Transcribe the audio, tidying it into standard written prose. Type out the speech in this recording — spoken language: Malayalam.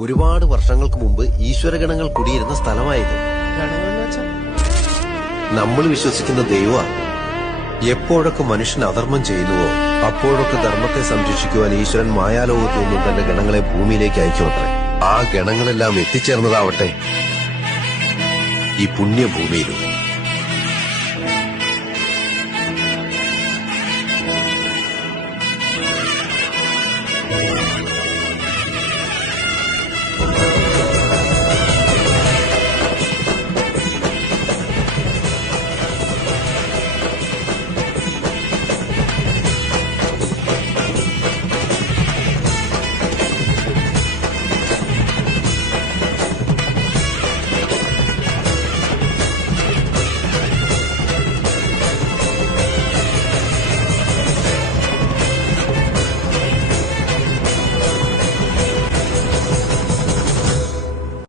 ഒരുപാട് വർഷങ്ങൾക്ക് മുമ്പ് ഈശ്വരഗണങ്ങൾ കുടിയിരുന്ന സ്ഥലമായത്. നമ്മൾ വിശ്വസിക്കുന്ന ദൈവമാണ്. എപ്പോഴൊക്കെ മനുഷ്യൻ അധർമ്മം ചെയ്യുന്നുവോ അപ്പോഴൊക്കെ ധർമ്മത്തെ സംരക്ഷിക്കുവാൻ ഈശ്വരൻ മായാലോകത്തു നിന്നും തന്റെ ഗണങ്ങളെ ഭൂമിയിലേക്ക് അയക്കുമത്രേ. ആ ഗണങ്ങളെല്ലാം എത്തിച്ചേർന്നതാവട്ടെ ഈ പുണ്യഭൂമിയിലും.